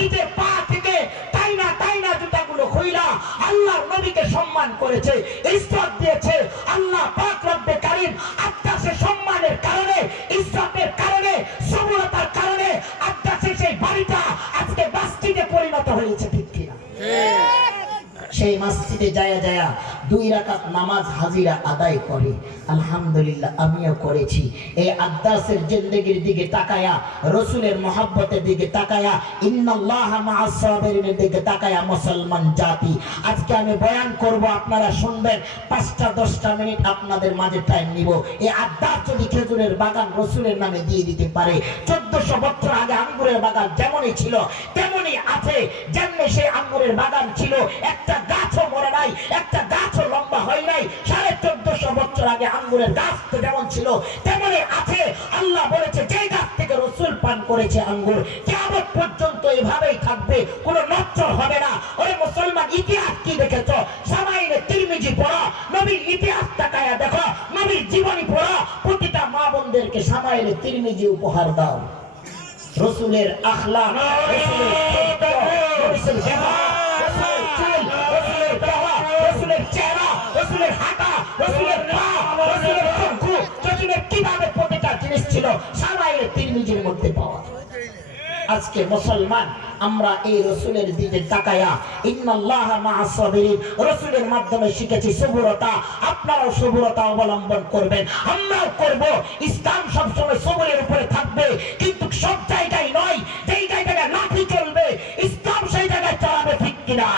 নিজের পা থেকে তাইনা জুতাগুলো খুইলা আল্লাহর নবীকে সম্মান করেছে, ইজ্জত দিয়েছে। আল্লাহ পাক রব্বে কারীম আব্বাসের সম্মানের কারণে, ইজ্জতের কারণে, সবুরতার কারণে আব্বাসের সেই বাড়িটা আজকে মসজিদে পরিণত হয়েছে, ঠিক কিনা? সেই মসজিদে যায় 2 রাকাত নামাজ হাজিরা আদায় করে। আলহামদুলিল্লাহ, আমিও করেছি। এই আব্বাসের জিন্দেগির দিকে তাকায়া, রাসূলের মহব্বতের দিকে তাকায়া, ইন্নাল্লাহা মা'আস সাবিরিনের দিকে তাকায়া মুসলমান জাতি আজকে আমি বয়ান করব, আপনারা শুনবেন। 5-10টা মিনিট আপনাদের মাঝে টাইম নিব। এই আব্বাস যদি খেজুরের বাগান রাসূলের নামে দিয়ে দিতে পারে, 1400 বছর আগে আঙ্গুরের বাগান যেমনই ছিল তেমনই আছে। যেমনি সেই আঙ্গুরের বাগান ছিল, একটা গাছও মরে নাই, একটা গাছও লম্বা হয় নাই। 1450 বছর আগে আঙ্গুরের গাছ তো যেমন ছিল তেমনই আছে। আল্লাহ বলেছে যে গাছ থেকে রাসূল পান করেছে আঙ্গুর, কিয়ামত পর্যন্ত এভাবেই থাকবে, কোনো নচ্চর হবে না। ওরে মুসলমান, ইতিহাস কি দেখেছো? সামাইনে তিরমিজি পড়ো, নবীর ইতিহাস তাকায়া দেখো, নবীর জীবনী পড়ো। প্রতিটা মা বোনদেরকে সামাইনে তিরমিজি উপহার দাও। রাসূলের আখলাক, রাসূলের চরিত্র, রাসূলের ব্যবহার, রাসূলের চুল, রাসূলের দেহ, রাসূলের চেহারা, রাসূলের হাঁটা, রাসূলের পা, রাসূলের চক্ষু, রাসূলের কিভাবে প্রতিটা জিনিস ছিল সামাইনে তিরমিজির মধ্যে পাওয়া যায়। আজকে মুসলমান আমরা এই রাসূলের দিকে তাকায়া, ইন্নাল্লাহা মা'আস সাবিরিন, রাসূলের মাধ্যমে শিখেছি সবুরতা। আপনারাও সবুরতা অবলম্বন করবেন, আমরাও করব। ইসলাম সবসময় সবরের উপরে থাকবে, কিন্তু সব জায়গায় নয়। যেই জায়গায় লাঠি চলবে, ইসলাম সেই জায়গায় চালাবে, ঠিক কিনা?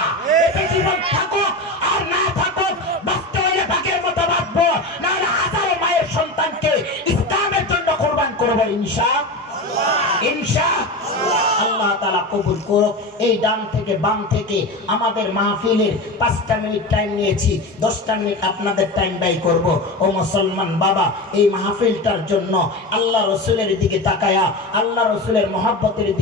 এই জীবন থাকুক আর না থাকুক, বাঁচতে হলে বাঘের মতো বাঁচবো, না হলে হাজারো মায়ের সন্তানকে ইসলামের জন্য কোরবান করবো, ইনশাআল্লাহ। আল্লাহ তাআলা কবুল করুক। এই ডান থেকে বাম থেকে আমাদের মাহফিলের 5টা মিনিট টাইম নিয়েছি, 10টা মিনিট আপনাদের টাইম ব্যয় করব। ও মুসলমান বাবা, এই মাহফিলটার জন্য আল্লাহ রাসূলের দিকে তাকায়া, আল্লাহ রাসূলের মহব্বতের